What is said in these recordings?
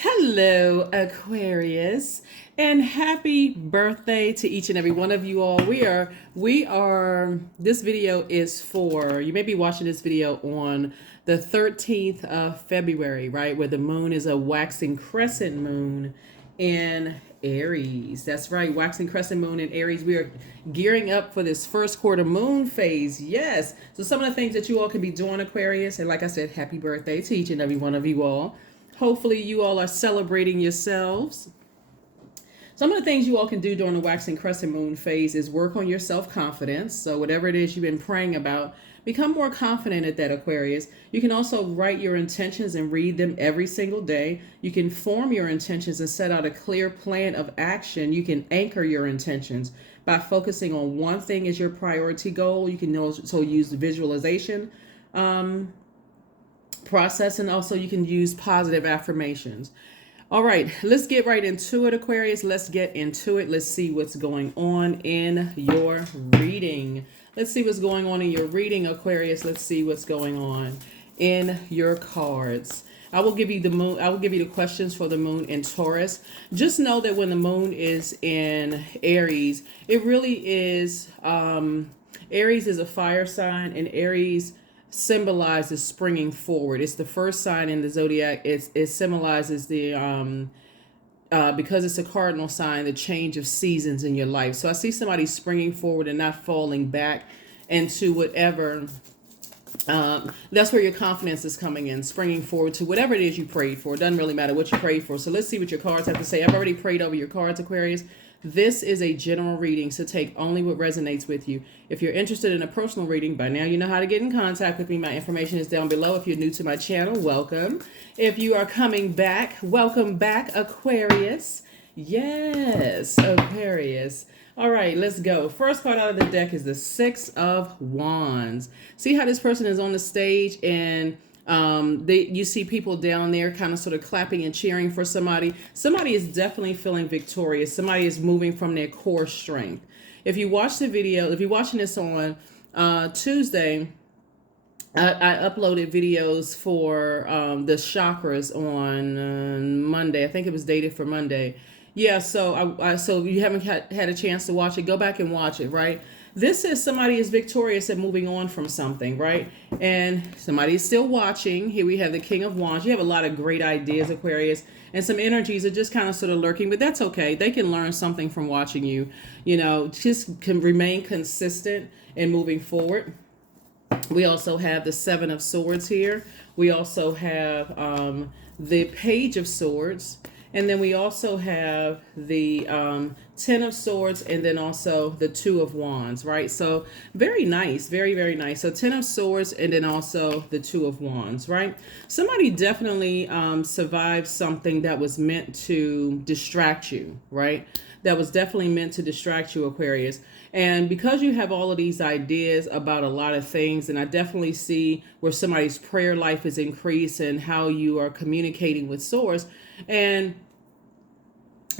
Hello, Aquarius, and happy birthday to each and every one of you all. This video is for, you may be watching this video on the 13th of February, right? Where the moon is a waxing crescent moon in Aries. That's right, waxing crescent moon in Aries. We are gearing up for this first quarter moon phase. Yes. So some of the things that you all can be doing, Aquarius, and like I said, happy birthday to each and every one of you all. Hopefully you all are celebrating yourselves. Some of the things you all can do during the waxing crescent moon phase is work on your self-confidence. So whatever it is you've been praying about, become more confident at that, Aquarius. You can also write your intentions and read them every single day. You can form your intentions and set out a clear plan of action. You can anchor your intentions by focusing on one thing as your priority goal. You can also use visualization process, and also you can use positive affirmations. All right, let's get right into it, Aquarius. Let's get into it. Let's see what's going on in your reading. Let's see what's going on in your reading, Aquarius. Let's see what's going on in your cards. I will give you the moon. I will give you the questions for the moon in Taurus. Just know that when the moon is in Aries, it really is, Aries is a fire sign, and Aries symbolizes springing forward. It's the first sign in the zodiac. It symbolizes the because it's a cardinal sign, the change of seasons in your life. So I see somebody springing forward and not falling back into whatever. That's where your confidence is coming in, springing forward to whatever it is you prayed for. It doesn't really matter what you prayed for. So let's see what your cards have to say. I've already prayed over your cards, Aquarius. This is a general reading, so take only what resonates with you. If you're interested in a personal reading, by now you know how to get in contact with me. My information is down below. If you're new to my channel, welcome. If you are coming back, welcome back, Aquarius. Yes, Aquarius. All right, let's go. First card out of the deck is the Six of Wands. See how this person is on the stage, and you see people down there kind of sort of clapping and cheering for somebody. Somebody is definitely feeling victorious. Somebody is moving from their core strength. If you watch the video, if you're watching this on Tuesday, I uploaded videos for the chakras on Monday. I think it was dated for Monday. Yeah, so so if you haven't had a chance to watch it, go back and watch it, right? This is somebody is victorious at moving on from something, right? And somebody is still watching. Here we have the King of Wands. You have a lot of great ideas, Aquarius, and some energies are just kind of sort of lurking, but that's okay. They can learn something from watching you. You know, just can remain consistent in moving forward. We also have the Seven of Swords here. We also have the Page of Swords. And then we also have the Ten of Swords, and then also the Two of Wands, right? So very nice, very, very nice. So Ten of Swords, and then also the Two of Wands, right? Somebody definitely survived something that was meant to distract you, right? That was definitely meant to distract you, Aquarius. And because you have all of these ideas about a lot of things, and I definitely see where somebody's prayer life is increased and how you are communicating with Source, and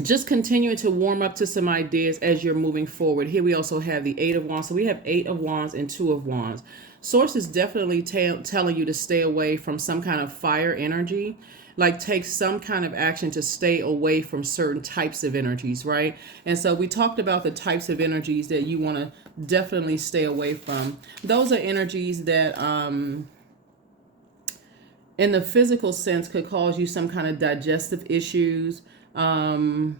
just continue to warm up to some ideas as you're moving forward. Here we also have the Eight of Wands. So we have Eight of Wands and Two of Wands. Source is definitely telling you to stay away from some kind of fire energy. Like take some kind of action to stay away from certain types of energies, right? And so we talked about the types of energies that you want to definitely stay away from. Those are energies that in the physical sense could cause you some kind of digestive issues, could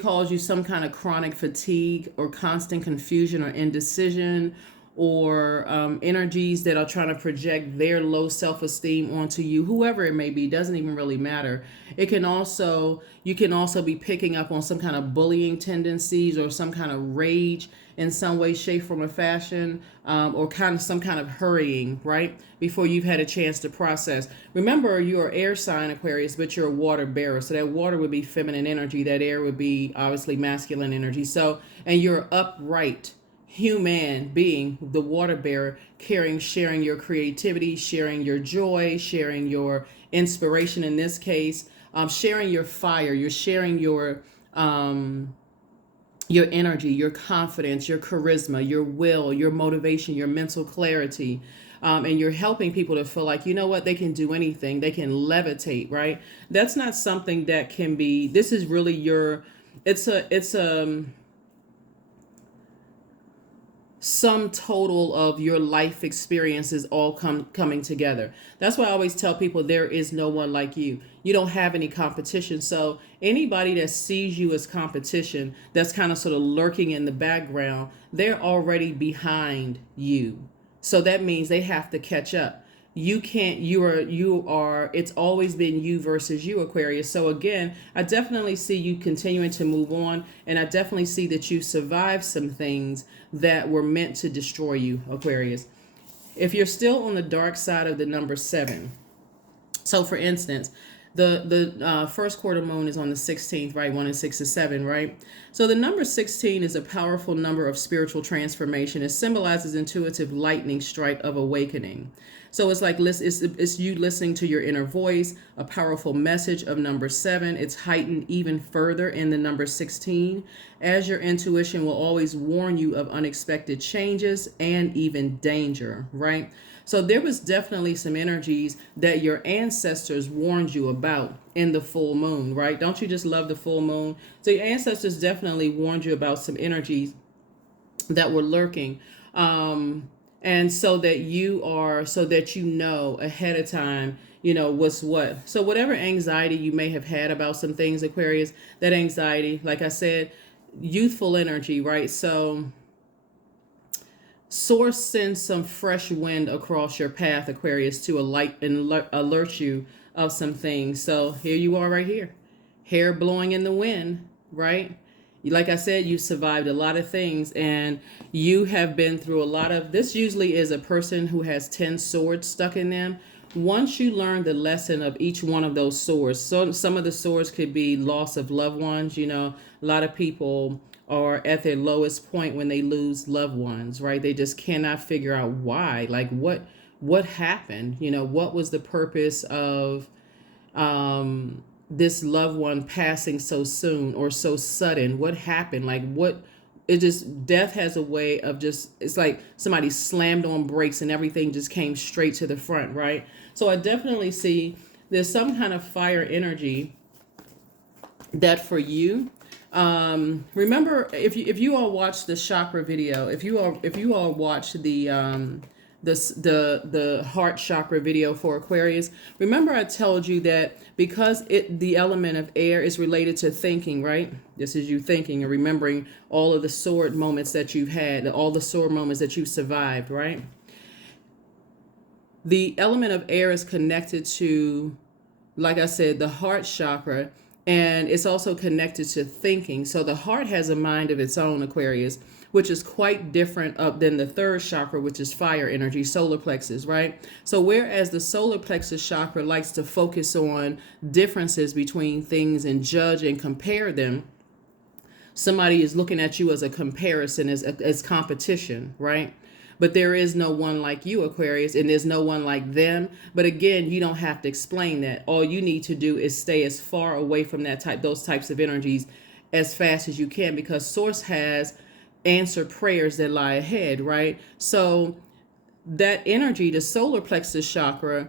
cause you some kind of chronic fatigue or constant confusion or indecision, or energies that are trying to project their low self-esteem onto you, whoever it may be, doesn't even really matter. It can also, you can also be picking up on some kind of bullying tendencies or some kind of rage in some way, shape, form, or fashion, or kind of some kind of hurrying, right? Before you've had a chance to process. Remember, you're air sign, Aquarius, but you're a water bearer. So that water would be feminine energy. That air would be obviously masculine energy. So, and you're upright human being, the water bearer, sharing your creativity, sharing your joy, sharing your inspiration in this case, sharing your fire. You're sharing your energy, your confidence, your charisma, your will, your motivation, your mental clarity. and you're helping people to feel like, you know what, they can do anything, they can levitate, right? That's not something that can be, this is really your, it's a sum total of your life experiences all coming together. That's why I always tell people there is no one like you. You don't have any competition. So anybody that sees you as competition, that's kind of sort of lurking in the background, they're already behind you. So that means they have to catch up. You can't, you are, it's always been you versus you, Aquarius. So again, I definitely see you continuing to move on, and I definitely see that you survived some things that were meant to destroy you, Aquarius. If you're still on the dark side of the number 7, so for instance, the first quarter moon is on the 16th, right? 1 and 6 is 7, right? So the number 16 is a powerful number of spiritual transformation. It symbolizes intuitive lightning strike of awakening. So it's like it's you listening to your inner voice, a powerful message of number 7. It's heightened even further in the number 16, as your intuition will always warn you of unexpected changes and even danger, right? So there was definitely some energies that your ancestors warned you about in the full moon, right? Don't you just love the full moon? So your ancestors definitely warned you about some energies that were lurking. And so that you know ahead of time, you know, what's what. So whatever anxiety you may have had about some things, Aquarius, that anxiety, like I said, youthful energy, right? So Source sends some fresh wind across your path, Aquarius, to alert you of some things. So here you are right here. Hair blowing in the wind, right? Like I said, you survived a lot of things, and you have been through a lot of, this usually is a person who has 10 swords stuck in them. Once you learn the lesson of each one of those swords, so some of the swords could be loss of loved ones. You know, a lot of people are at their lowest point when they lose loved ones, right? They just cannot figure out why. Like what happened? You know, what was the purpose of this loved one passing so soon or so sudden? What happened? Like what, it just, death has a way of just, it's like somebody slammed on brakes and everything just came straight to the front, right? So I definitely see there's some kind of fire energy that for you, remember, if you all watch the chakra video, if you all watch the heart chakra video for Aquarius, remember I told you that because the element of air is related to thinking, right? This is you thinking and remembering all of the sword moments that you've had, all the sword moments that you've survived, right? The element of air is connected to, like I said, the heart chakra, and it's also connected to thinking. So the heart has a mind of its own, Aquarius, which is quite different than the third chakra, which is fire energy, solar plexus, right? So whereas the solar plexus chakra likes to focus on differences between things and judge and compare them, somebody is looking at you as a comparison, as competition, right? But there is no one like you, Aquarius, and there's no one like them. But again, you don't have to explain that. All you need to do is stay as far away from those types of energies as fast as you can, because Source has answered prayers that lie ahead, right? So that energy, the solar plexus chakra,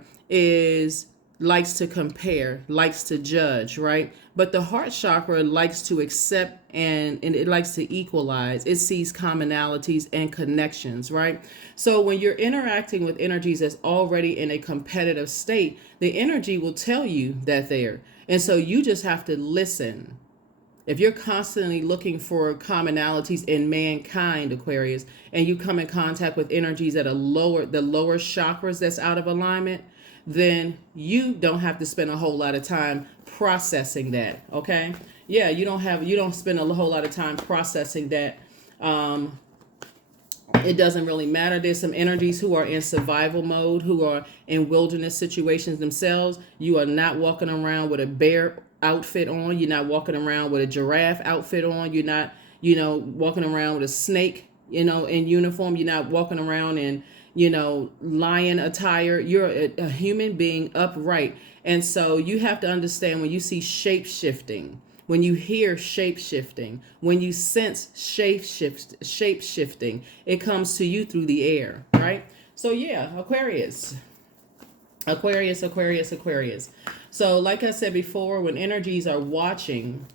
likes to compare, likes to judge, right? But the heart chakra likes to accept and it likes to equalize. It sees commonalities and connections, right? So when you're interacting with energies that's already in a competitive state, the energy will tell you that they're. And so you just have to listen. If you're constantly looking for commonalities in mankind, Aquarius, and you come in contact with energies that are the lower chakras that's out of alignment, then you don't have to spend a whole lot of time processing that. Okay. Yeah. You don't spend a whole lot of time processing that. It doesn't really matter. There's some energies who are in survival mode, who are in wilderness situations themselves. You are not walking around with a bear outfit on. You're not walking around with a giraffe outfit on. You're not, walking around with a snake, in uniform. You're not walking around in, lion attire. You're a human being upright. And so you have to understand, when you see shape shifting, when you hear shape shifting, when you sense shape shifting, it comes to you through the air, right? So yeah, Aquarius. Aquarius, Aquarius, Aquarius. So like I said before, when energies are watching,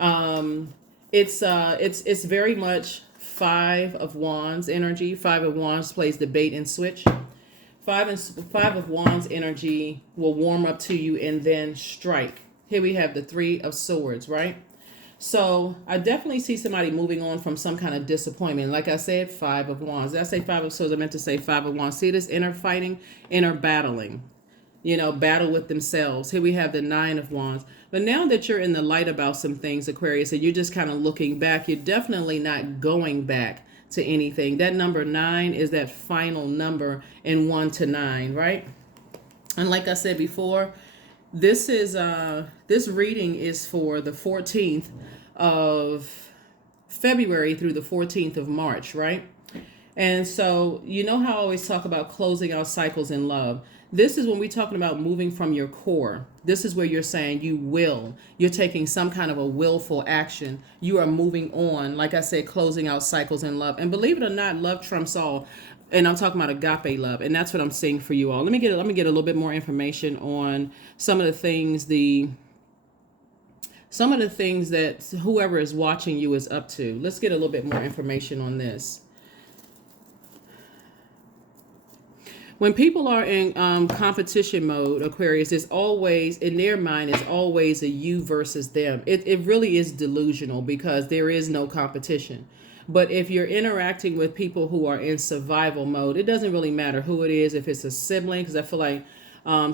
um, it's very much Five of Wands energy. Five of Wands plays the bait and switch. Five of Wands energy will warm up to you and then strike. Here we have the Three of Swords, right? So I definitely see somebody moving on from some kind of disappointment. Like I said, Five of Wands. Did I say Five of Swords? I meant to say Five of Wands. See this inner fighting, inner battling. Battle with themselves. Here we have the Nine of Wands. But now that you're in the light about some things, Aquarius, and you're just kind of looking back, you're definitely not going back to anything. That number 9 is that final number in 1 to 9, right? And like I said before, this reading is for the 14th of February through the 14th of March, right? And so, you know how I always talk about closing out cycles in love. This is when we're talking about moving from your core. This is where you're saying you're taking some kind of a willful action. You are moving on, like I said, closing out cycles in love. And believe it or not, love trumps all. And I'm talking about agape love. And that's what I'm seeing for you all. Let me get a little bit more information on some of the things that whoever is watching you is up to. Let's get a little bit more information on this. When people are in competition mode, Aquarius, is always, in their mind, it's always a you versus them. It really is delusional because there is no competition. But if you're interacting with people who are in survival mode, it doesn't really matter who it is, if it's a sibling, because I feel like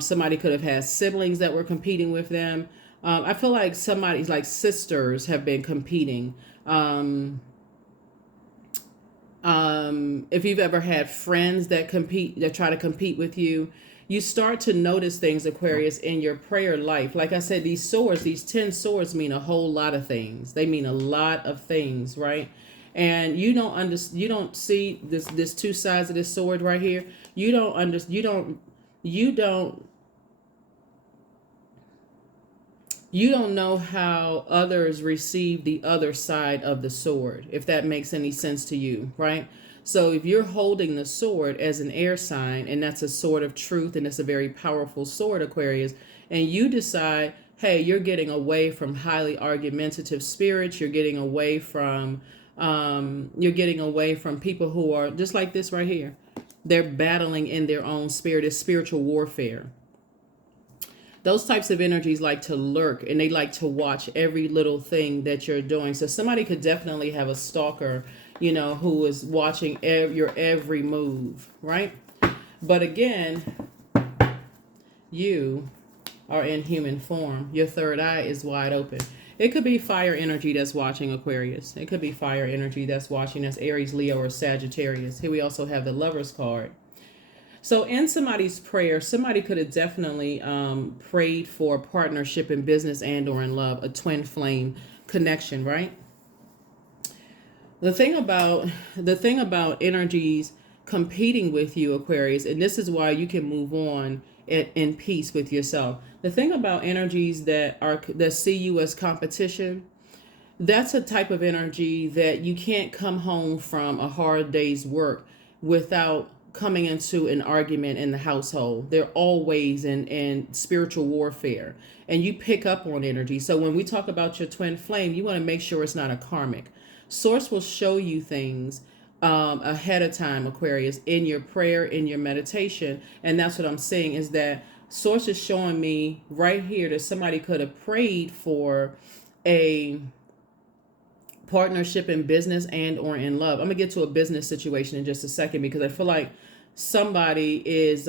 somebody could have had siblings that were competing with them. I feel like somebody's like sisters have been competing. If you've ever had friends that try to compete with you, you start to notice things, Aquarius, in your prayer life. Like I said, these 10 swords mean a whole lot of things. They mean a lot of things, right? And you don't see this two sides of this sword right here. You don't know how others receive the other side of the sword, if that makes any sense to you, right? So if you're holding the sword as an air sign, and that's a sword of truth, and it's a very powerful sword, Aquarius, and you decide, hey, you're getting away from highly argumentative spirits, you're getting away from people who are just like this right here. They're battling in their own spirit. It's spiritual warfare. Those types of energies like to lurk, and they like to watch every little thing that you're doing. So somebody could definitely have a stalker, who is watching your every move, right? But again, you are in human form. Your third eye is wide open. It could be fire energy that's watching, Aquarius. It could be fire energy that's watching. That's Aries, Leo, or Sagittarius. Here we also have the Lover's card. So in somebody's prayer, somebody could have definitely prayed for partnership in business and or in love, a twin flame connection, right? The thing about energies competing with you, Aquarius, and this is why you can move on in peace with yourself. The thing about energies that see you as competition, that's a type of energy that you can't come home from a hard day's work without coming into an argument in the household. They're always in spiritual warfare, and you pick up on energy. So when we talk about your twin flame, you want to make sure it's not a karmic. Source will show you things ahead of time, Aquarius, in your prayer, in your meditation. And that's what I'm saying, is that Source is showing me right here that somebody could have prayed for a partnership in business and or in love. I'm gonna get to a business situation in just a second, because I feel like somebody is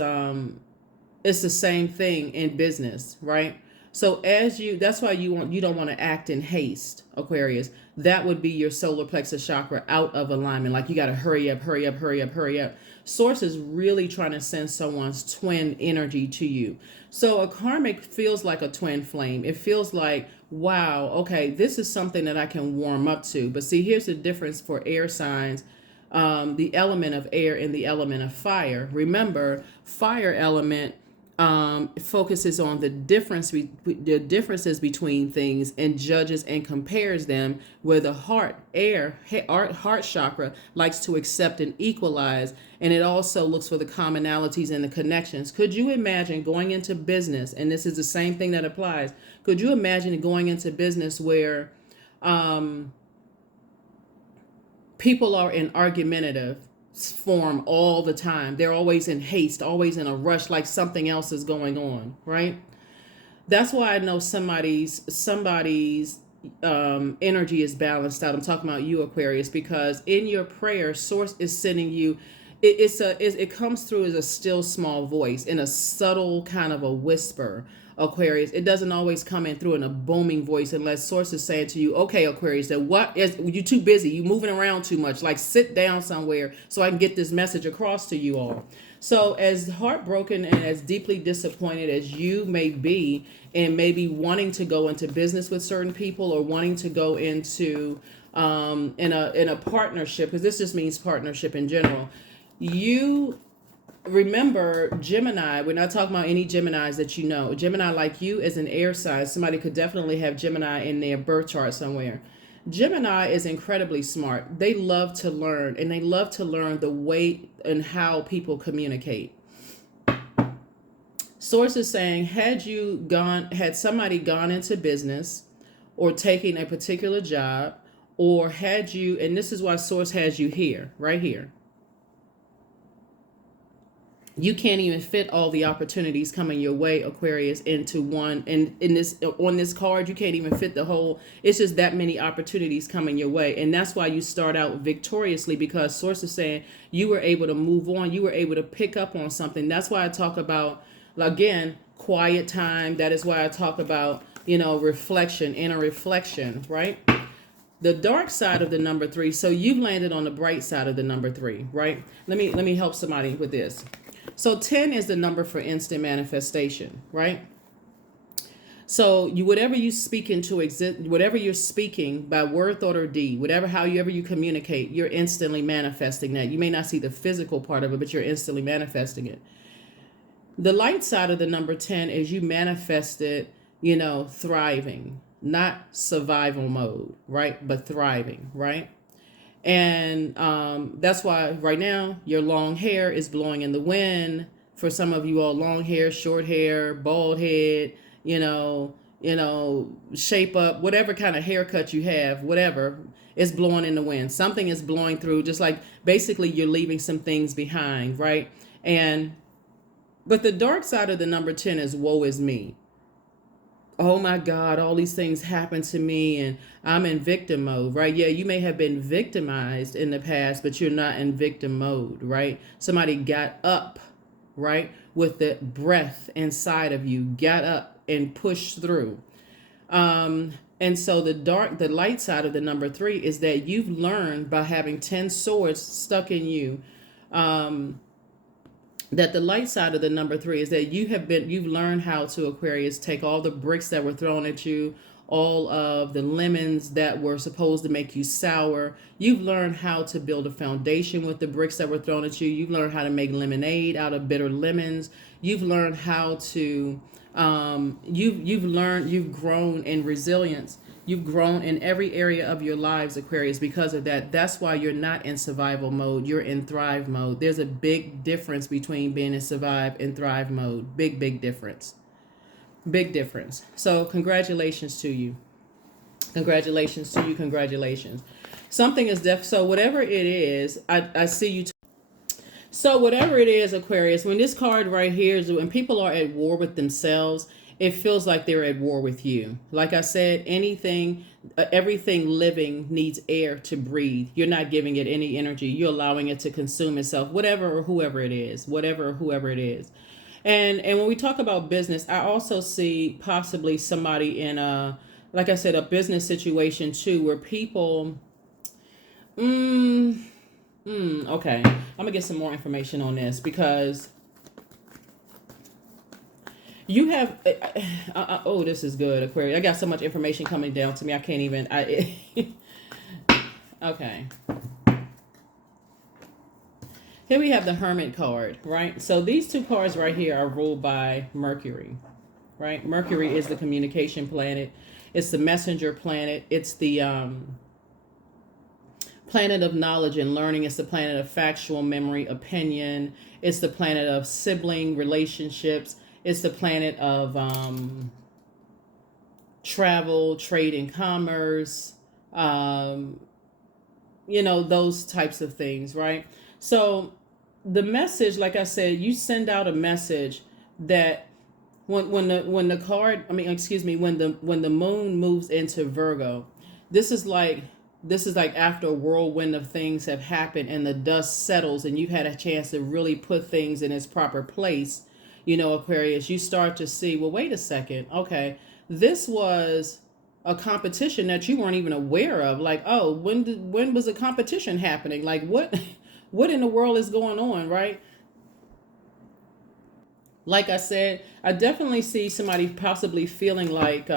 it's the same thing in business, right? So that's why you don't want to act in haste, Aquarius. That would be your solar plexus chakra out of alignment. Like you got to hurry up, hurry up, hurry up, hurry up. Source is really trying to send someone's twin energy to you. So a karmic feels like a twin flame. It feels like, wow, okay, this is something that I can warm up to. But see, here's the difference for air signs, the element of air and the element of fire. Remember, fire element focuses on the differences between things and judges and compares them, where the heart chakra likes to accept and equalize, and it also looks for the commonalities and the connections. Could you imagine going into business, and this is the same thing that applies, could you imagine going into business where people are in argumentative form all the time? They're always in haste, always in a rush, like something else is going on, right? That's why I know somebody's energy is balanced out. I'm talking about you, Aquarius, because in your prayer, Source is sending you. It comes through as a still small voice, in a subtle kind of a whisper, Aquarius. It doesn't always come in through in a booming voice, unless Source is saying to you, okay, Aquarius, that what is you too busy, you moving around too much, like sit down somewhere so I can get this message across to you all. So as heartbroken and as deeply disappointed as you may be, and maybe wanting to go into business with certain people, or wanting to go into in a partnership, because this just means partnership in general, you remember Gemini. We're not talking about any Geminis that you know. Gemini, like you, is an air sign. Somebody could definitely have Gemini in their birth chart somewhere. Gemini is incredibly smart. They love to learn, and they love to learn the way and how people communicate. Source is saying, had somebody gone into business or taking a particular job, or had you, and this is why Source has you here, right here. You can't even fit all the opportunities coming your way, Aquarius, into one. And on this card, you can't even fit the whole. It's just that many opportunities coming your way. And that's why you start out victoriously, because Source is saying you were able to move on. You were able to pick up on something. That's why I talk about, again, quiet time. That is why I talk about, reflection, inner reflection, right? The dark side of the number 3. So you've landed on the bright side of the number 3, right? Let me help somebody with this. So 10 is the number for instant manifestation, right? So whatever you speak into exist, whatever you're speaking by word, thought, or deed, however you communicate, you're instantly manifesting that. You may not see the physical part of it, but you're instantly manifesting it. The light side of the number 10 is you manifested, thriving, not survival mode, right? But thriving, right? And that's why right now your long hair is blowing in the wind. For some of you all, long hair, short hair, bald head, shape up, whatever kind of haircut you have, whatever is blowing in the wind. Something is blowing through, just like basically you're leaving some things behind, right? But the dark side of the number 10 is woe is me. Oh my God, all these things happen to me and I'm in victim mode, right? Yeah, you may have been victimized in the past, but you're not in victim mode, right? Somebody got up, right? With the breath inside of you, got up and pushed through. And so the light side of the number 3 is that you've learned by having 10 swords stuck in you, that the light side of the number 3 is that you've learned how to, Aquarius, take all the bricks that were thrown at you, all of the lemons that were supposed to make you sour. You've learned how to build a foundation with the bricks that were thrown at you. You've learned how to make lemonade out of bitter lemons. You've learned how to, you've grown in resilience. You've grown in every area of your lives, Aquarius, because of that. That's why you're not in survival mode. You're in thrive mode. There's a big difference between being in survive and thrive mode. Big difference. Big difference. So congratulations to you. Congratulations to you. Congratulations. Something is so whatever it is, I see you. So whatever it is, Aquarius, when this card right here is when people are at war with themselves, it feels like they're at war with you. Like I said, everything living needs air to breathe. You're not giving it any energy. You're allowing it to consume itself, whatever or whoever it is. And when we talk about business, I also see possibly somebody in like I said, a business situation too, where people, okay, I'm gonna get some more information on this, because you have, oh, this is good, Aquarius. I got so much information coming down to me. I can't even, okay. Here we have the Hermit card, right? So these two cards right here are ruled by Mercury, right? Mercury is the communication planet. It's the messenger planet. It's the planet of knowledge and learning. It's the planet of factual memory, opinion. It's the planet of sibling relationships. It's the planet of travel, trade, and commerce. You know, those types of things, right? So the message, like I said, you send out a message that when the card, I mean, excuse me, when the moon moves into Virgo, this is like after a whirlwind of things have happened and the dust settles and you've had a chance to really put things in its proper place. You know, Aquarius, you start to see, well, wait a second, okay, this was a competition that you weren't even aware of. Like, oh, when was a competition happening? Like, what in the world is going on, right? Like I said, I definitely see somebody possibly feeling like,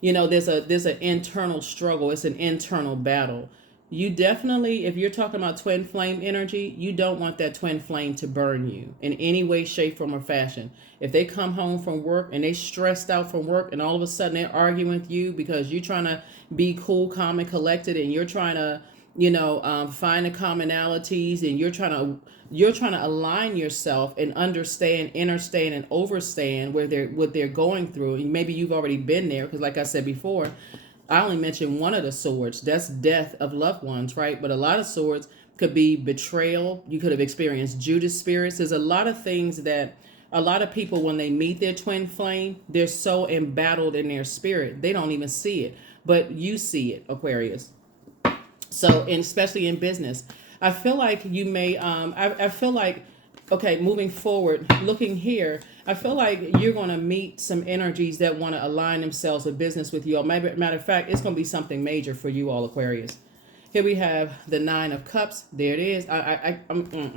you know, there's an internal struggle. It's an internal battle. You definitely, if you're talking about twin flame energy, you don't want that twin flame to burn you in any way, shape, form, or fashion. If they come home from work and they stressed out from work and all of a sudden they're arguing with you because you're trying to be cool, calm, and collected, and you're trying to, you know, find the commonalities, and you're trying to align yourself and understand, understand, and overstand what they're going through. And maybe you've already been there, because like I said before, I only mentioned one of the swords. That's death of loved ones, right? But a lot of swords could be betrayal. You could have experienced Judas spirits. There's a lot of things that a lot of people, when they meet their twin flame, they're so embattled in their spirit, they don't even see it. But you see it, Aquarius. So, and especially in business, I feel like you may, I feel like, okay, moving forward, looking here, I feel like you're going to meet some energies that want to align themselves with business with you all. Matter of fact, it's going to be something major for you all, Aquarius. Here we have the Nine of Cups. There it is. I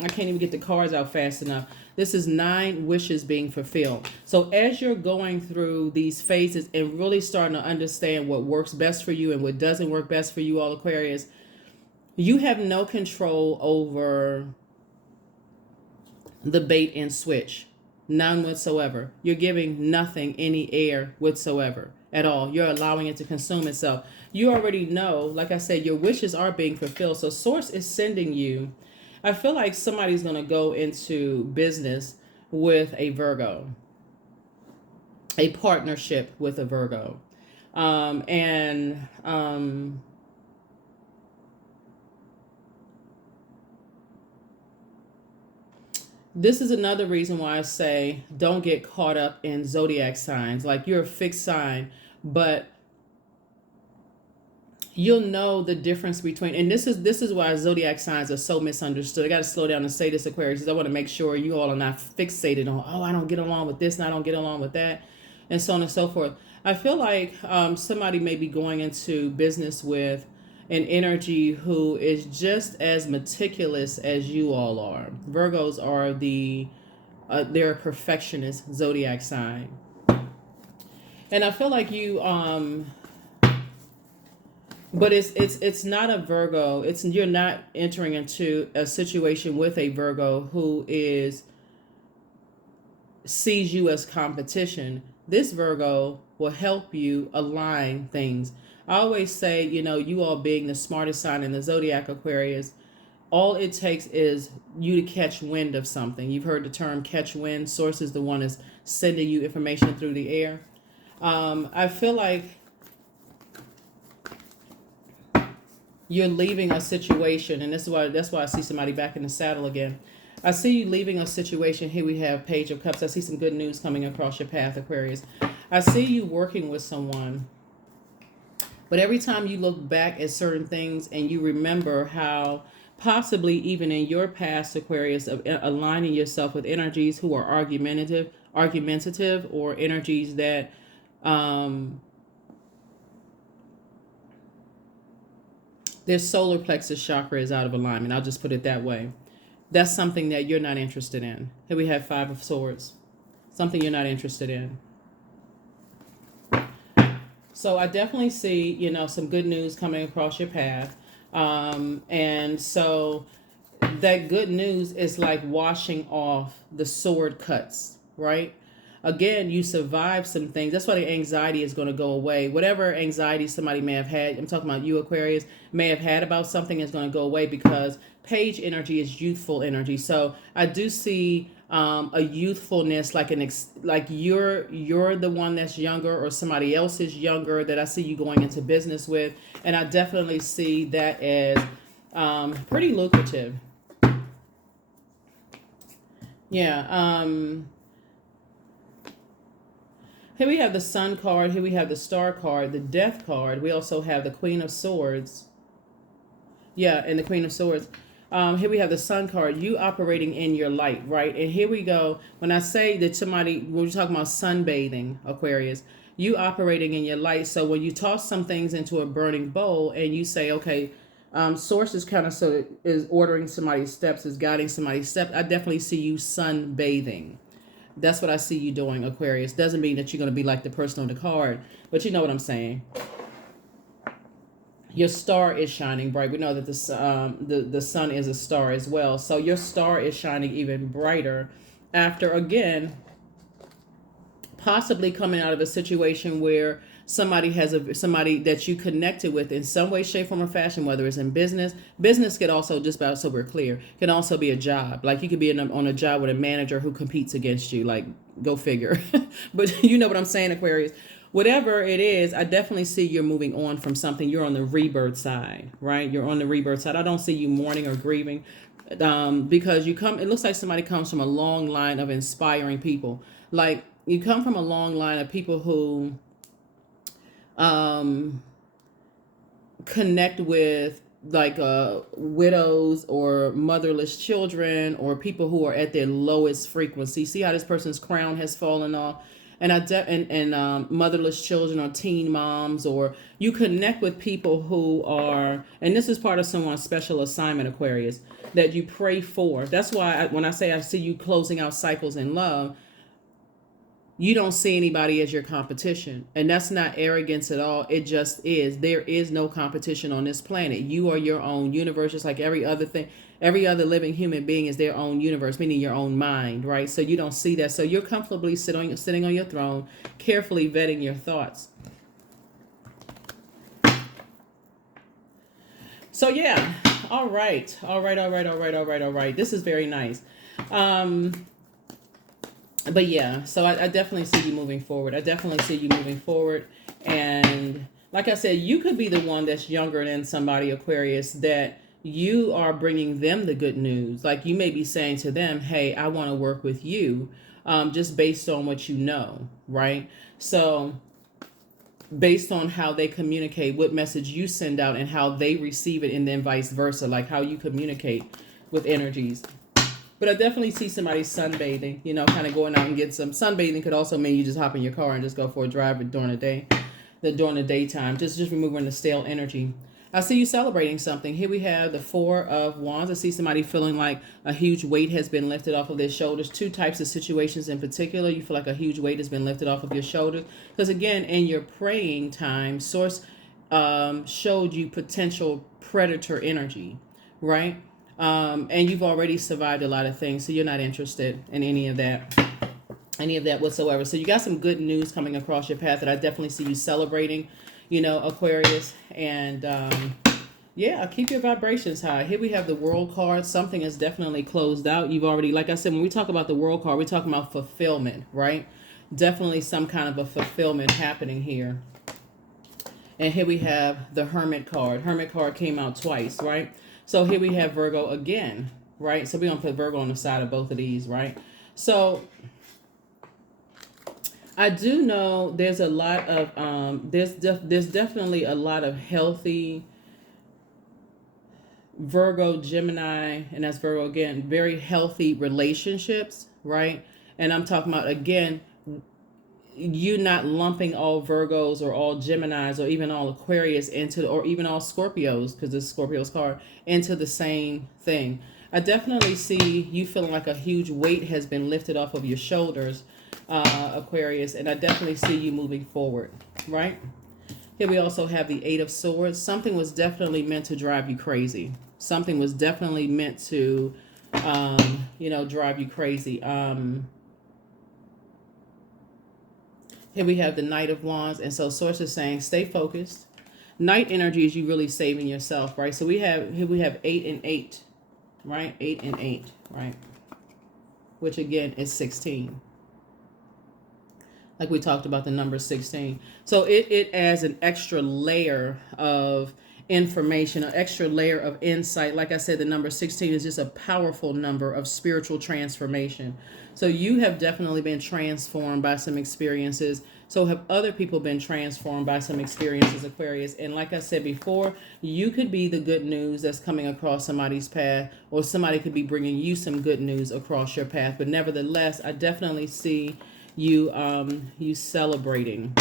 can't even get the cards out fast enough. This is 9 wishes being fulfilled. So as you're going through these phases and really starting to understand what works best for you and what doesn't work best for you all, Aquarius, you have no control over the bait and switch. None whatsoever. You're giving nothing any air whatsoever at all. You're allowing it to consume itself. You already know, like I said, your wishes are being fulfilled. So Source is sending you. I feel like somebody's going to go into business with a Virgo, a partnership with a Virgo. This is another reason why I say don't get caught up in zodiac signs. Like, you're a fixed sign, but you'll know the difference between, and this is why zodiac signs are so misunderstood. I got to slow down and say this, Aquarius, because I want to make sure you all are not fixated on, oh, I don't get along with this and I don't get along with that, and so on and so forth. I feel like somebody may be going into business with an energy who is just as meticulous as you all are. Virgos are they're a perfectionist zodiac sign. And I feel like you but it's not a Virgo. You're not entering into a situation with a Virgo who sees you as competition. This Virgo will help you align things. I always say, you know, you all being the smartest sign in the zodiac, Aquarius, all it takes is you to catch wind of something. You've heard the term catch wind. Source is the one that's sending you information through the air. I feel like you're leaving a situation, and that's why I see somebody back in the saddle again. I see you leaving a situation. Here we have Page of Cups. I see some good news coming across your path, Aquarius. I see you working with someone. But every time you look back at certain things and you remember how possibly even in your past, Aquarius, of aligning yourself with energies who are argumentative, or energies that their solar plexus chakra is out of alignment. I'll just put it that way. That's something that you're not interested in. Here we have 5 of Swords. Something you're not interested in. So I definitely see, you know, some good news coming across your path. And so that good news is like washing off the sword cuts, right? Again, you survived some things. That's why the anxiety is going to go away. Whatever anxiety somebody may have had, I'm talking about you, Aquarius, may have had about something is going to go away, because page energy is youthful energy. So I do see a youthfulness, like like you're the one that's younger, or somebody else is younger that I see you going into business with, and I definitely see that as pretty lucrative. Yeah. Here we have the Sun card. Here we have the Star card, the Death card. We also have the Queen of Swords. Yeah, and the Queen of Swords. Here we have the Sun card. You operating in your light, right? And here we go. When I say that somebody, when we're talking about sunbathing, Aquarius, you operating in your light. So when you toss some things into a burning bowl and you say, okay, source is kind of so is ordering somebody's steps, is guiding somebody's steps. I definitely see you sunbathing. That's what I see you doing, Aquarius. Doesn't mean that you're going to be like the person on the card, but you know what I'm saying. Your star is shining bright. We know that the sun is a star as well. So your star is shining even brighter after, again, possibly coming out of a situation where somebody that you connected with in some way, shape, form, or fashion, whether it's in business could also, just about so we're clear, can also be a job. Like you could be on a job with a manager who competes against you. Like, go figure. But you know what I'm saying, Aquarius. Whatever it is, I definitely see you're moving on from something. You're on the rebirth side, right? You're on the rebirth side. I don't see you mourning or grieving, because it looks like somebody comes from a long line of inspiring people. Like you come from a long line of people who connect with like widows or motherless children, or people who are at their lowest frequency. See how this person's crown has fallen off? And motherless children, or teen moms, or you connect with people who are, and this is part of someone's special assignment, Aquarius, that you pray for. That's why when I say I see you closing out cycles in love, you don't see anybody as your competition. And that's not arrogance at all. It just is. There is no competition on this planet. You are your own universe, just like every other thing. Every other living human being is their own universe, meaning your own mind, right? So you don't see that. So you're comfortably sitting on your throne, carefully vetting your thoughts. So yeah. All right. This is very nice. But yeah, so I definitely see you moving forward. And like I said, you could be the one that's younger than somebody, Aquarius, that you are bringing them the good news. Like you may be saying to them, hey, I want to work with you, just based on what you know, right? So based on how they communicate, what message you send out and how they receive it, and then vice versa, like how you communicate with energies. But I definitely see somebody sunbathing, kind of going out and get some sunbathing. Could also mean you just hop in your car and just go for a drive during the day, during the daytime, just removing the stale energy. I see you celebrating something. Here we have the Four of Wands. I see somebody feeling like a huge weight has been lifted off of their shoulders. Two types of situations in particular. You feel like a huge weight has been lifted off of your shoulders. Because again, in your praying time, Source showed you potential predator energy, right? And you've already survived a lot of things, so you're not interested in any of that whatsoever. So you got some good news coming across your path that I definitely see you celebrating, Aquarius. And yeah, keep your vibrations high. Here we have the World card. Something is definitely closed out. You've already, like I said, when we talk about the World card, we're talking about fulfillment, right? Definitely some kind of a fulfillment happening here. And here we have the Hermit card. Hermit card came out twice, right? So here we have Virgo again, right? So we're going to put Virgo on the side of both of these, right? So I do know there's a lot of, there's definitely a lot of healthy Virgo, Gemini, and that's Virgo again, very healthy relationships, right? And I'm talking about, again, you not lumping all Virgos or all Geminis or even all Aquarius or even all Scorpios, because this is Scorpio's card, into the same thing. I definitely see you feeling like a huge weight has been lifted off of your shoulders, Aquarius, and I definitely see you moving forward, right? Here we also have the Eight of Swords. Something was definitely meant to drive you crazy. Something was definitely meant to, you know, drive you crazy. Here we have the Knight of Wands. And so Source is saying, stay focused. Night energy is you really saving yourself, right? So we have, here we have 8 and 8, right? 8 and 8, right? Which again is 16. Like we talked about the number 16. So it adds an extra layer of information, an extra layer of insight. Like I said, the number 16 is just a powerful number of spiritual transformation. So you have definitely been transformed by some experiences. So have other people been transformed by some experiences, Aquarius. And like I said before, you could be the good news that's coming across somebody's path, or somebody could be bringing you some good news across your path. But nevertheless, I definitely see you you celebrating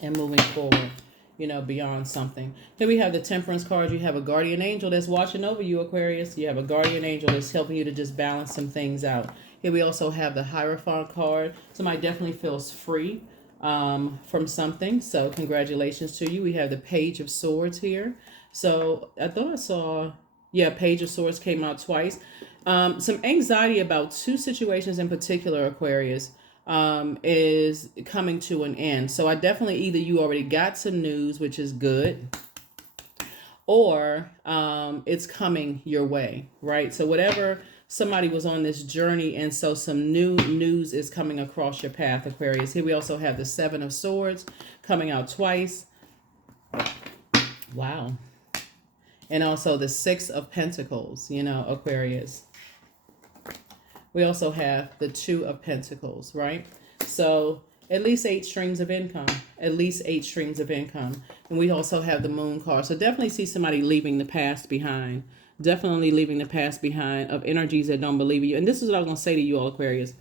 and moving forward, you know, beyond something. Here we have the Temperance card. You have a guardian angel that's watching over you, Aquarius. You have a guardian angel that's helping you to just balance some things out. Here we also have the Hierophant card. Somebody definitely feels free from something, so congratulations to you. We have the Page of Swords here. So I thought I saw, yeah, Page of Swords came out twice. Some anxiety about two situations in particular, Aquarius, is coming to an end. So I definitely, either you already got some news, which is good, or it's coming your way, right? So whatever, somebody was on this journey, and so some new news is coming across your path, Aquarius. Here we also have the Seven of Swords coming out twice. Wow. And also the Six of Pentacles, you know, Aquarius. We also have the Two of Pentacles, right? So at least 8 streams of income, at least 8 streams of income. And we also have the Moon card. So definitely see somebody leaving the past behind. Definitely leaving the past behind, of energies that don't believe in you. And this is what I was going to say to you all, Aquarius.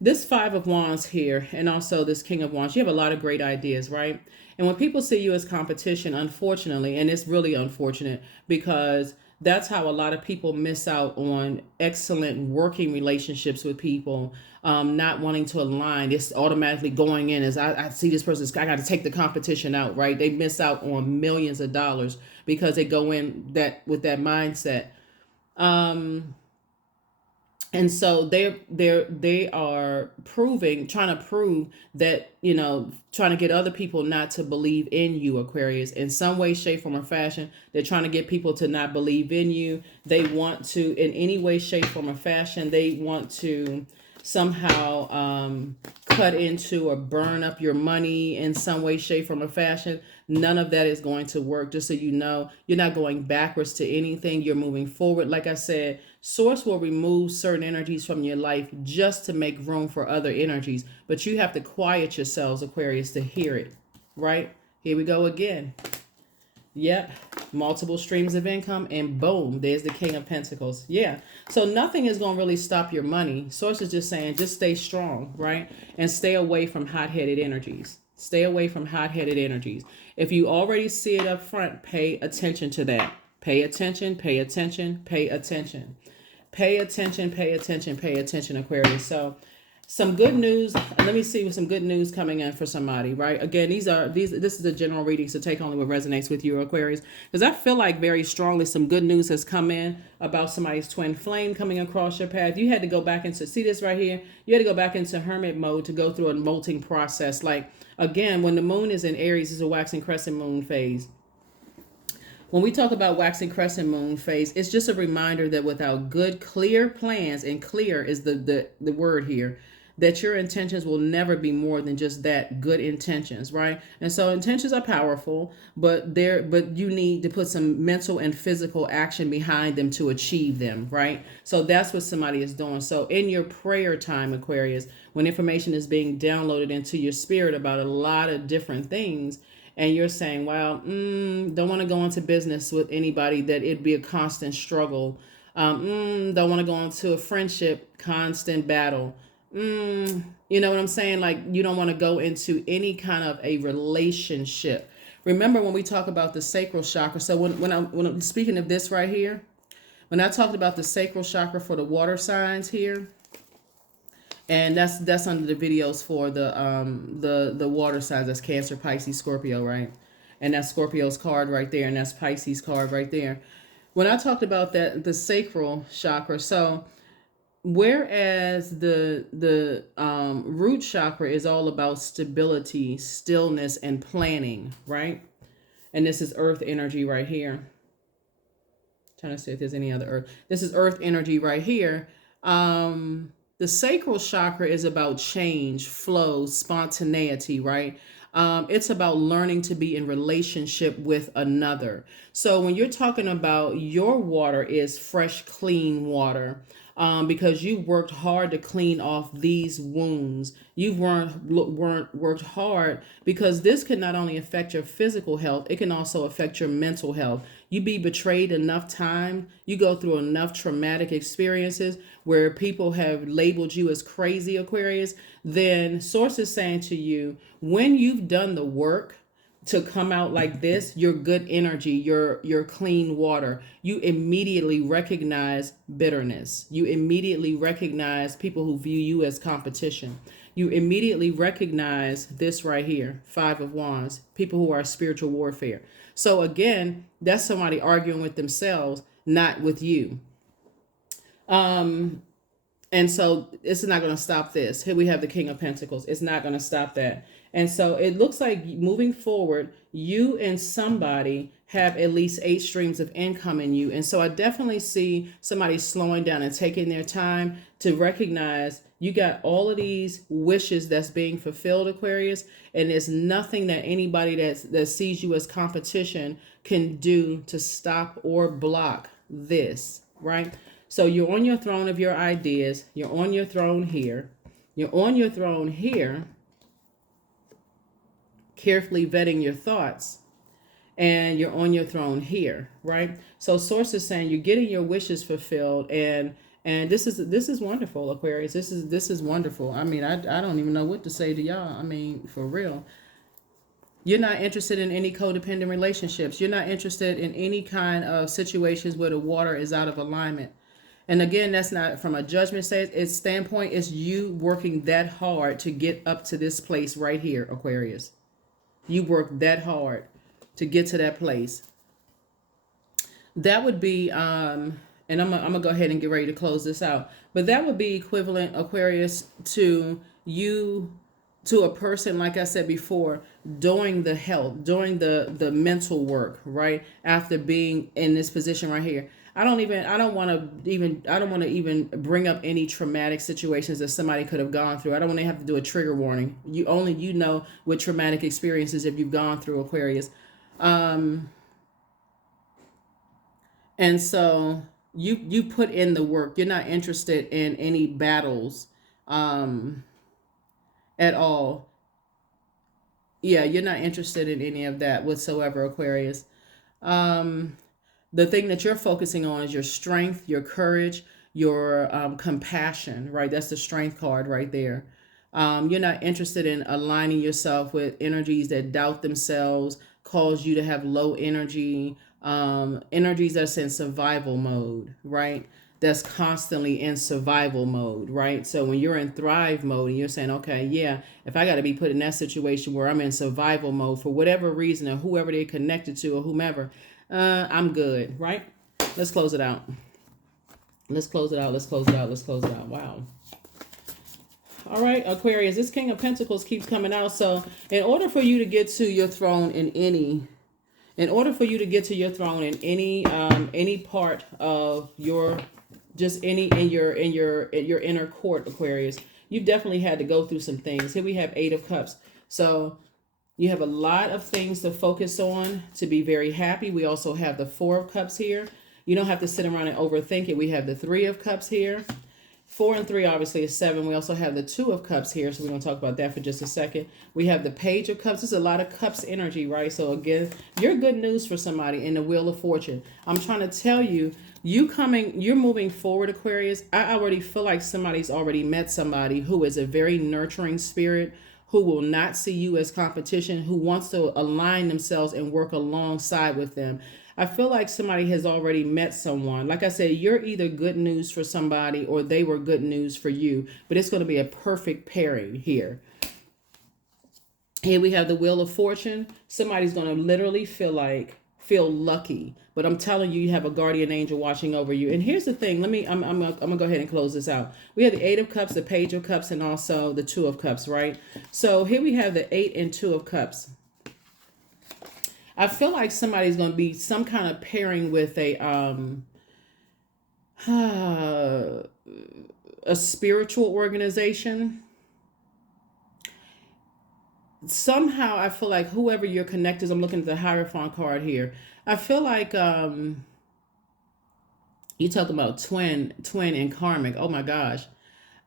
This Five of Wands here, and also this King of Wands, you have a lot of great ideas, right? And when people see you as competition, unfortunately, and it's really unfortunate, because that's how a lot of people miss out on excellent working relationships with people, not wanting to align. It's automatically going in as, I see this person, I got to take the competition out, right? They miss out on millions of dollars because they go in that with that mindset. And so they are trying to prove that, you know, trying to get other people not to believe in you, Aquarius, in some way, shape, form, or fashion. They're trying to get people to not believe in you. They want to, in any way, shape, form, or fashion, they want to somehow cut into or burn up your money in some way, shape, form, or fashion. None of that is going to work. Just so you know, you're not going backwards to anything. You're moving forward. Like I said, Source will remove certain energies from your life just to make room for other energies. But you have to quiet yourselves, Aquarius, to hear it, right? Here we go again. Yep. Multiple streams of income, and boom, there's the King of Pentacles. Yeah. So nothing is going to really stop your money. Source is just saying, just stay strong, right? And stay away from hot-headed energies. Stay away from hot-headed energies. If you already see it up front, pay attention to that. Pay attention, pay attention, pay attention. Pay attention, pay attention, pay attention, Aquarius. So some good news. Let me see, with some good news coming in for somebody, right? Again, this is a general reading, so take only what resonates with you, Aquarius, because I feel like very strongly some good news has come in about somebody's twin flame coming across your path. You had to go back into, see this right here? You had to go back into hermit mode to go through a molting process. Like, again, when the moon is in Aries, it's a waxing crescent moon phase. When we talk about waxing crescent moon phase, it's just a reminder that without good, clear plans, and clear is the word here, that your intentions will never be more than just that, good intentions, right? And so intentions are powerful, but you need to put some mental and physical action behind them to achieve them, right? So that's what somebody is doing. So in your prayer time, Aquarius, when information is being downloaded into your spirit about a lot of different things, and you're saying, well, don't want to go into business with anybody, that it'd be a constant struggle. Don't want to go into a friendship, constant battle. You know what I'm saying? Like, you don't want to go into any kind of a relationship. Remember when we talk about the sacral chakra, so when I'm speaking of this right here, when I talked about the sacral chakra for the water signs here, and that's under the videos for the water signs, that's Cancer, Pisces, Scorpio, right? and that's Scorpio's card right there, and that's Pisces card right there. When I talked about that, the sacral chakra, so whereas the root chakra is all about stability, stillness, and planning, right? And this is earth energy right here. Trying to see if there's any other earth. This is earth energy right here. The sacral chakra is about change, flow, spontaneity, right? It's about learning to be in relationship with another. So when you're talking about your water is fresh, clean water, because you worked hard to clean off these wounds. You weren't worked hard, because this can not only affect your physical health, it can also affect your mental health. You be betrayed enough time, you go through enough traumatic experiences where people have labeled you as crazy, Aquarius, then sources saying to you, when you've done the work to come out like this, your good energy, your clean water, you immediately recognize bitterness. You immediately recognize people who view you as competition. You immediately recognize this right here, Five of Wands, people who are spiritual warfare. So again, that's somebody arguing with themselves, not with you. And so it's not going to stop this. Here we have the King of Pentacles. It's not going to stop that. And so it looks like moving forward, you and somebody have at least 8 streams of income in you. And so I definitely see somebody slowing down and taking their time to recognize you got all of these wishes that's being fulfilled, Aquarius, and there's nothing that anybody that sees you as competition can do to stop or block this, right? So you're on your throne of your ideas. You're on your throne here. You're on your throne here, carefully vetting your thoughts. And you're on your throne here, right? So source is saying you're getting your wishes fulfilled, and this is wonderful, Aquarius. This is wonderful. I mean, I don't even know what to say to y'all. I mean, for real. You're not interested in any codependent relationships. You're not interested in any kind of situations where the water is out of alignment. And again, that's not from a judgment standpoint. It's you working that hard to get up to this place right here, Aquarius. You worked that hard to get to that place. That would be, and I'm gonna go ahead and get ready to close this out. But that would be equivalent, Aquarius, to you, to a person, like I said before, doing the health, doing the mental work, right? After being in this position right here. I don't want to even bring up any traumatic situations that somebody could have gone through. I don't want to have to do a trigger warning. You know what traumatic experiences if you've gone through, Aquarius. And so you put in the work. You're not interested in any battles at all. Yeah, you're not interested in any of that whatsoever, Aquarius. The thing that you're focusing on is your strength, your courage, your compassion, right? That's the strength card right there. You're not interested in aligning yourself with energies that doubt themselves, cause you to have low energy, energies that's in survival mode, right? That's constantly in survival mode, right? So when you're in thrive mode and you're saying, okay, yeah, if I got to be put in that situation where I'm in survival mode for whatever reason, or whoever they're connected to or whomever, I'm good, right? Let's close it out. Let's close it out. Let's close it out. Let's close it out. Wow. All right, Aquarius, this King of Pentacles keeps coming out. So in order for you to get to your throne in any part of your, just any in your inner court, Aquarius, you've definitely had to go through some things. Here we have 8 of Cups. So you have a lot of things to focus on to be very happy. We also have the 4 of Cups here. You don't have to sit around and overthink it. We have the 3 of Cups here. 4 and 3 obviously is 7. We also have the 2 of Cups here, so we're going to talk about that for just a second. We have the Page of Cups. There's a lot of Cups energy, right? So again, you're good news for somebody in the Wheel of Fortune. I'm trying to tell you, you're moving forward, Aquarius. I already feel like somebody's already met somebody who is a very nurturing spirit, who will not see you as competition, who wants to align themselves and work alongside with them. I feel like somebody has already met someone. Like I said, you're either good news for somebody or they were good news for you, but it's going to be a perfect pairing here. Here we have the Wheel of Fortune. Somebody's going to literally feel lucky. But I'm telling you, you have a guardian angel watching over you. And here's the thing. I'm gonna go ahead and close this out. We have the Eight of Cups, the Page of Cups, and also the Two of Cups, right? So here we have the Eight and Two of Cups. I feel like somebody's going to be some kind of pairing with a spiritual organization. Somehow I feel like whoever you're connected, I'm looking at the Hierophant card here. I feel like you talk about twin and karmic. Oh my gosh.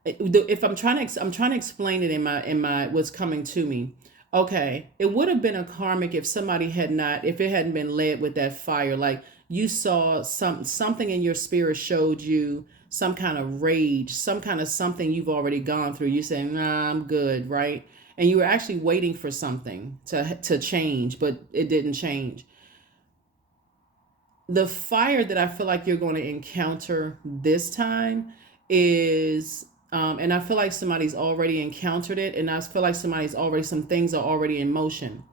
If I'm trying to explain it in my what's coming to me. Okay, it would have been a karmic if somebody if it hadn't been led with that fire. Like you saw something in your spirit showed you some kind of rage, some kind of something you've already gone through. You saying, nah, I'm good, right? And you were actually waiting for something to change, but it didn't change. The fire that I feel like you're going to encounter this time is and I feel like somebody's already encountered it, and I feel like some things are already in motion.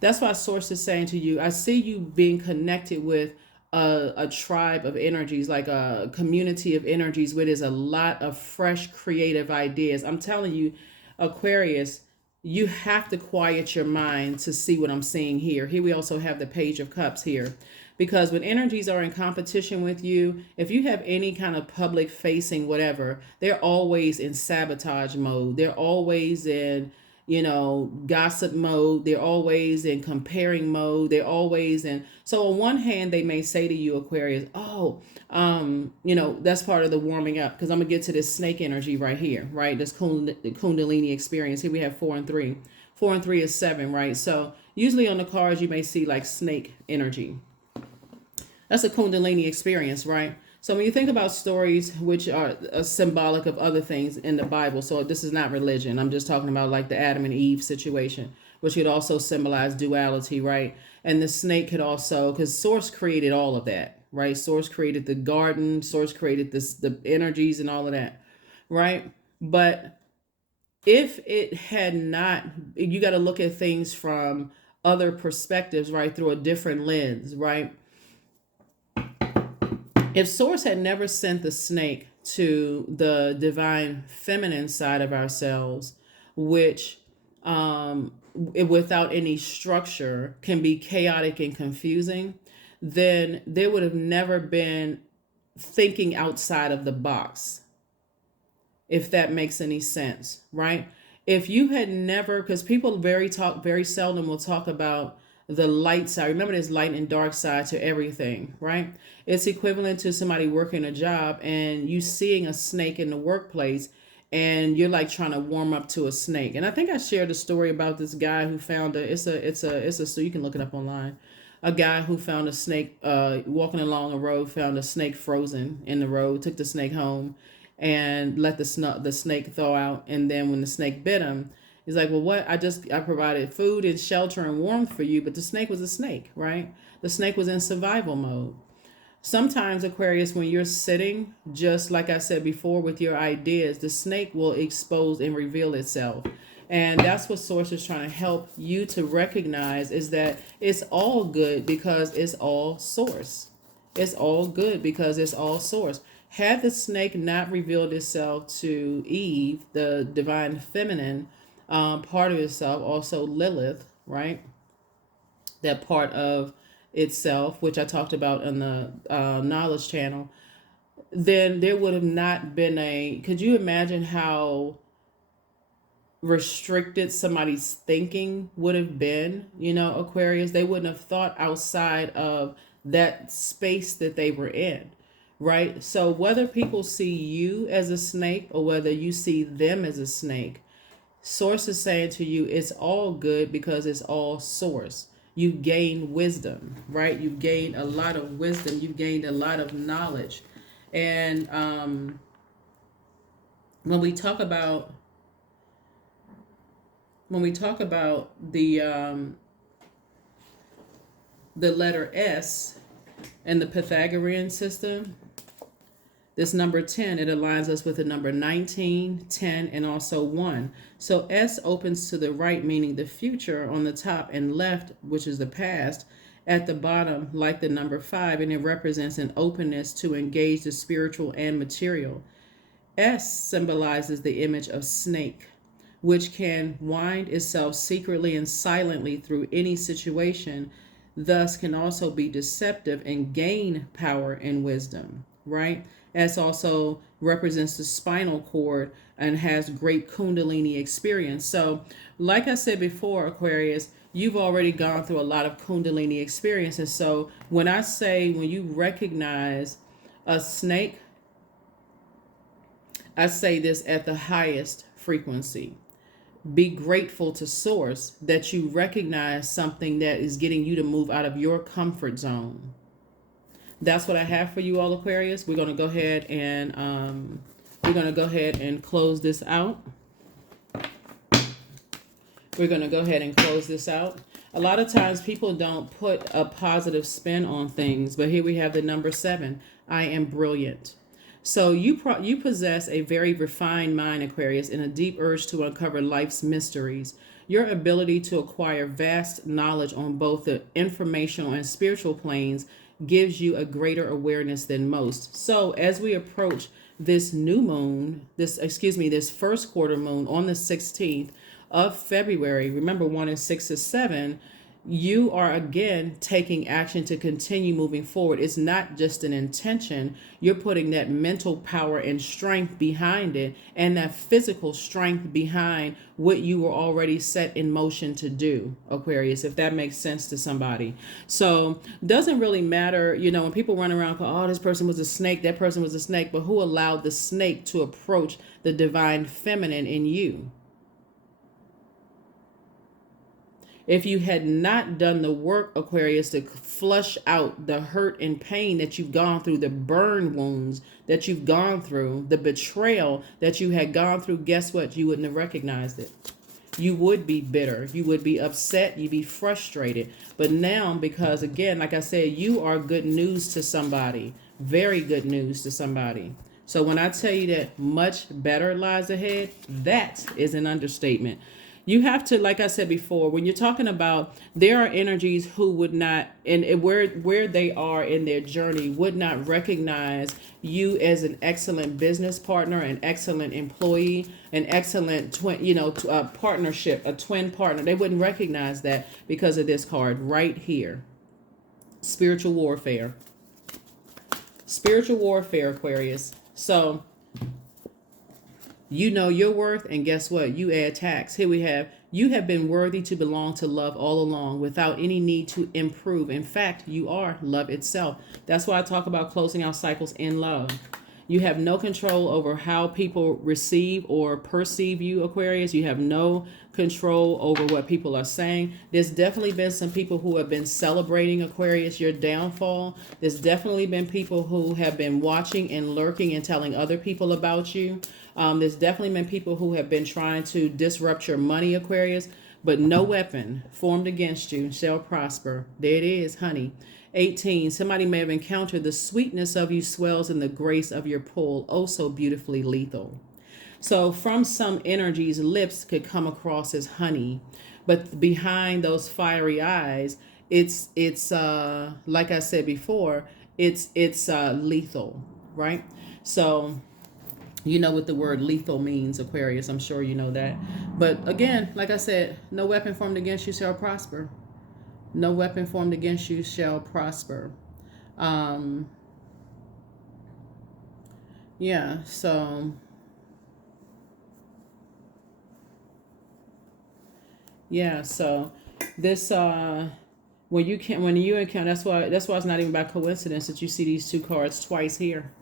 That's why Source is saying to you, I see you being connected with a tribe of energies, like a community of energies where there's a lot of fresh creative ideas. I'm telling you, Aquarius, you have to quiet your mind to see what I'm seeing here. Here we also have the Page of Cups here. Because when energies are in competition with you, if you have any kind of public facing whatever, they're always in sabotage mode. They're always in, gossip mode. They're always in comparing mode. They're always in. So on one hand, they may say to you, Aquarius, oh, that's part of the warming up. Because I'm going to get to this snake energy right here, right? This Kundalini experience. Here we have 4 and 3. 4 and 3 is 7, right? So usually on the cards, you may see like snake energy. That's a Kundalini experience, right? So when you think about stories which are symbolic of other things in the Bible, so this is not religion. I'm just talking about like the Adam and Eve situation, which could also symbolize duality, right? And the snake could also, because Source created all of that, right? Source created the garden, Source created the energies and all of that, right? But if it had not, you got to look at things from other perspectives, right? Through a different lens, right? If Source had never sent the snake to the divine feminine side of ourselves, which without any structure can be chaotic and confusing, then there would have never been thinking outside of the box, if that makes any sense, right? If you had never, because people very seldom will talk about the light side. Remember, there's light and dark side to everything, right? It's equivalent to somebody working a job and you seeing a snake in the workplace and you're like trying to warm up to a snake. And I think I shared a story about this guy who found so you can look it up online. A guy who found a snake walking along a road, found a snake frozen in the road, took the snake home and let the snake thaw out. And then when the snake bit him, he's like, well, what? I provided food and shelter and warmth for you, but the snake was a snake, right? The snake was in survival mode. Sometimes, Aquarius, when you're sitting, just like I said before, with your ideas, the snake will expose and reveal itself. And that's what Source is trying to help you to recognize, is that it's all good because it's all Source. It's all good because it's all Source. Had the snake not revealed itself to Eve, the divine feminine, part of itself, also Lilith, right? That part of itself, which I talked about on the knowledge channel, then there would have not been could you imagine how restricted somebody's thinking would have been, Aquarius? They wouldn't have thought outside of that space that they were in, right? So whether people see you as a snake or whether you see them as a snake, Source is saying to you, it's all good because it's all Source. You gain wisdom, right? You've gained a lot of wisdom. You've gained a lot of knowledge. And when we talk about the letter S and the Pythagorean system, This number 10, it aligns us with the number 19, 10, and also 1. So S opens to the right, meaning the future on the top, and left, which is the past, at the bottom, like the number 5, and it represents an openness to engage the spiritual and material. S symbolizes the image of snake, which can wind itself secretly and silently through any situation, thus can also be deceptive and gain power and wisdom, right? S also represents the spinal cord and has great Kundalini experience. So, like I said before, Aquarius, you've already gone through a lot of Kundalini experiences. So, when I say, when you recognize a snake, I say this at the highest frequency. Be grateful to Source that you recognize something that is getting you to move out of your comfort zone. That's what I have for you all, Aquarius. We're going to go ahead and close this out. We're going to go ahead and close this out. A lot of times people don't put a positive spin on things, but here we have the number 7. I am brilliant. So you possess a very refined mind, Aquarius, and a deep urge to uncover life's mysteries. Your ability to acquire vast knowledge on both the informational and spiritual planes gives you a greater awareness than most. So as we approach this new moon, this first quarter moon on the 16th of February, remember 1 and 6 is 7, you are again taking action to continue moving forward. It's not just an intention. You're putting that mental power and strength behind it, and that physical strength behind what you were already set in motion to do, Aquarius, if that makes sense to somebody. So doesn't really matter, when people run around, oh, this person was a snake, that person was a snake, but who allowed the snake to approach the divine feminine in you? If you had not done the work, Aquarius, to flush out the hurt and pain that you've gone through, the burn wounds that you've gone through, the betrayal that you had gone through, guess what? You wouldn't have recognized it. You would be bitter. You would be upset. You'd be frustrated. But now, because again, like I said, you are good news to somebody. Very good news to somebody. So when I tell you that much better lies ahead, that is an understatement. You have to, like I said before, when you're talking about, there are energies who would not, and where they are in their journey, would not recognize you as an excellent business partner, an excellent employee, an excellent partnership, a twin partner. They wouldn't recognize that because of this card right here. Spiritual warfare. Spiritual warfare, Aquarius. So you know your worth, and guess what? You add tax. Here we have, you have been worthy to belong to love all along without any need to improve. In fact, you are love itself. That's why I talk about closing out cycles in love. You have no control over how people receive or perceive you, Aquarius. You have no control over what people are saying. There's definitely been some people who have been celebrating, Aquarius, your downfall. There's definitely been people who have been watching and lurking and telling other people about you. There's definitely been people who have been trying to disrupt your money, Aquarius, but no weapon formed against you shall prosper. There it is, honey. 18, somebody may have encountered the sweetness of you swells in the grace of your pull, oh so beautifully lethal. So from some energies, lips could come across as honey, but behind those fiery eyes, it's like I said before, it's lethal, right? So you know what the word lethal means, Aquarius. I'm sure you know that. But again, like I said, no weapon formed against you shall prosper. No weapon formed against you shall prosper. Yeah, so this when you encounter, that's why it's not even by coincidence that you see these two cards twice here.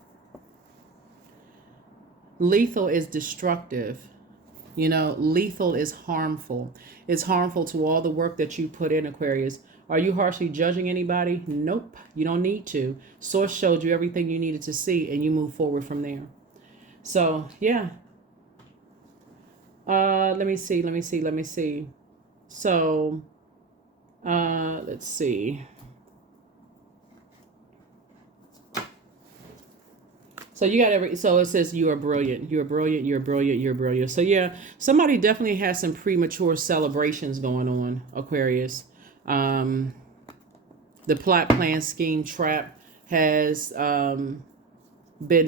Lethal is destructive. Lethal is harmful. It's harmful to all the work that you put in, Aquarius. Are you harshly judging anybody? Nope. You don't need to. Source showed you everything you needed to see, and you move forward from there. So, yeah. Let me see. So, let's see. So you got so it says you are brilliant. You are brilliant. You're brilliant. You're brilliant. So yeah, somebody definitely has some premature celebrations going on, Aquarius. Um, the plot, plan, scheme, trap has been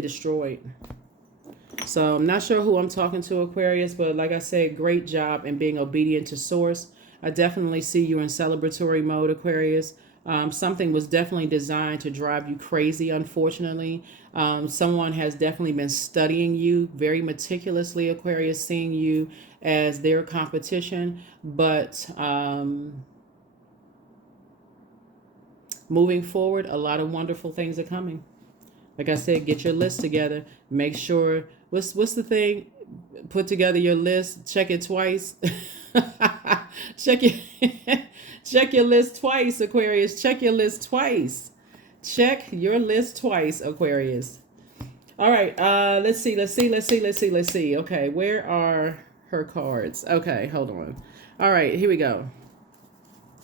destroyed. So I'm not sure who I'm talking to, Aquarius, but like I said, great job in being obedient to source. I definitely see you in celebratory mode, Aquarius. Something was definitely designed to drive you crazy, unfortunately. Someone has definitely been studying you very meticulously, Aquarius, seeing you as their competition. But moving forward, a lot of wonderful things are coming. Like I said, get your list together. Make sure, what's the thing? Put together your list. Check it twice. check it. Check your list twice, Aquarius. Check your list twice. Check your list twice, Aquarius. All right. Let's see. Okay, where are her cards? Okay, hold on. All right, here we go.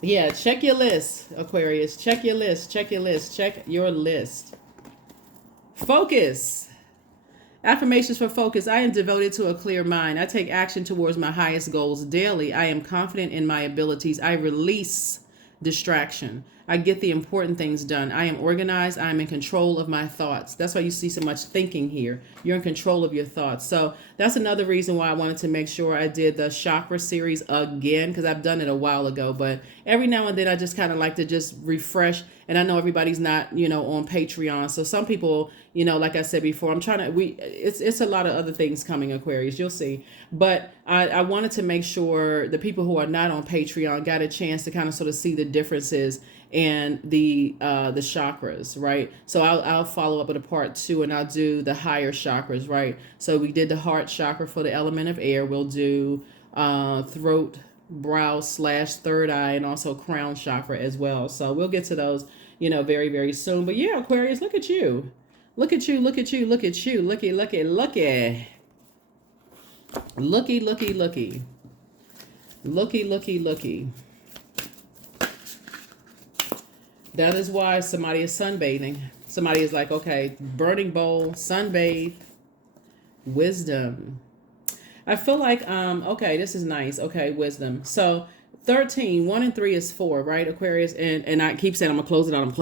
Yeah, check your list, Aquarius. Check your list. Check your list. Check your list. Focus. Affirmations for focus. I am devoted to a clear mind. I take action towards my highest goals daily. I am confident in my abilities. I release distraction. I get the important things done. I am organized. I am in control of my thoughts. That's why you see so much thinking here. You're in control of your thoughts. So that's another reason why I wanted to make sure I did the chakra series again, because I've done it a while ago. But every now and then I just kind of like to just refresh. And I know everybody's not, on Patreon. So some people, like I said before, I'm trying to, it's a lot of other things coming, Aquarius, you'll see. But I wanted to make sure the people who are not on Patreon got a chance to kind of sort of see the differences and the chakras, right? So I'll follow up with a part 2, and I'll do the higher chakras, right? So we did the heart chakra for the element of air. We'll do throat, brow / third eye, and also crown chakra as well. So we'll get to those, very, very soon. But yeah, Aquarius, look at you. Look at you, look at you, look at you. Looky. Looky. That is why somebody is sunbathing. Somebody is like, okay, burning bowl, sunbathe, wisdom. I feel like, okay, this is nice. Okay, wisdom. So 13, 1 and 3 is 4, right, Aquarius? And I keep saying I'm gonna close it out,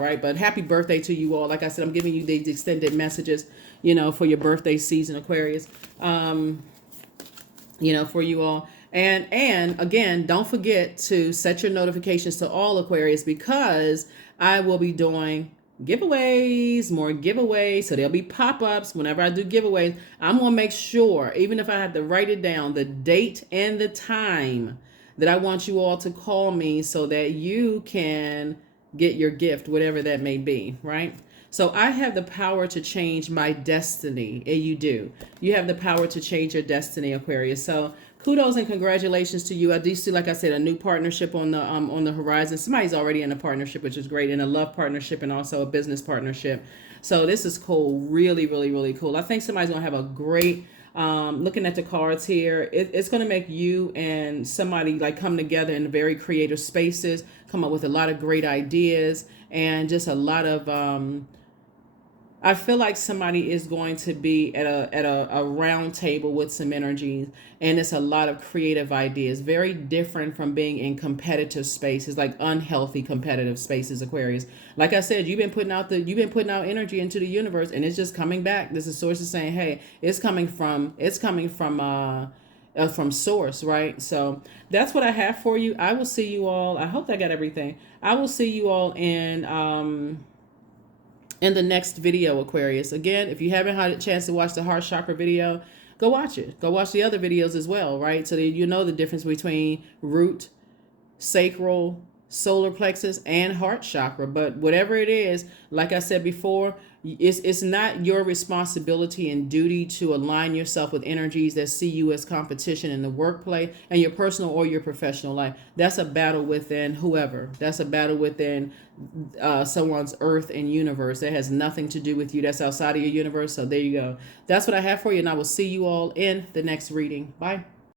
right? But happy birthday to you all. Like I said, I'm giving you these extended messages, for your birthday season, Aquarius. For you all. And again, don't forget to set your notifications to all, Aquarius, because I will be doing giveaways, more giveaways. So there'll be pop-ups whenever I do giveaways. I'm going to make sure, even if I have to write it down, the date and the time that I want you all to call me so that you can get your gift, whatever that may be, right? So I have the power to change my destiny. And you do. You have the power to change your destiny, Aquarius. So kudos and congratulations to you. I do see, like I said, a new partnership on the horizon. Somebody's already in a partnership, which is great, and a love partnership and also a business partnership. So this is cool. Really, really, really cool. I think somebody's going to have a great, looking at the cards here, it's going to make you and somebody like come together in very creative spaces, come up with a lot of great ideas, and just a lot of, I feel like somebody is going to be at a round table with some energies, and it's a lot of creative ideas, very different from being in competitive spaces, like unhealthy competitive spaces, Aquarius. Like I said, you've been putting out energy into the universe, and it's just coming back. This is sources saying, hey, it's coming from source, right? So that's what I have for you. I will see you all. I hope I got everything. I will see you all in the next video, Aquarius. Again, if you haven't had a chance to watch the heart chakra video, go watch it. Go watch the other videos as well, right? So that you know the difference between root, sacral, solar plexus, and heart chakra. But whatever it is, like I said before, it's not your responsibility and duty to align yourself with energies that see you as competition in the workplace and your personal or your professional life. That's a battle within whoever. That's a battle within someone's earth and universe. That has nothing to do with you. That's outside of your universe. So there you go. That's what I have for you, and I will see you all in the next reading. Bye.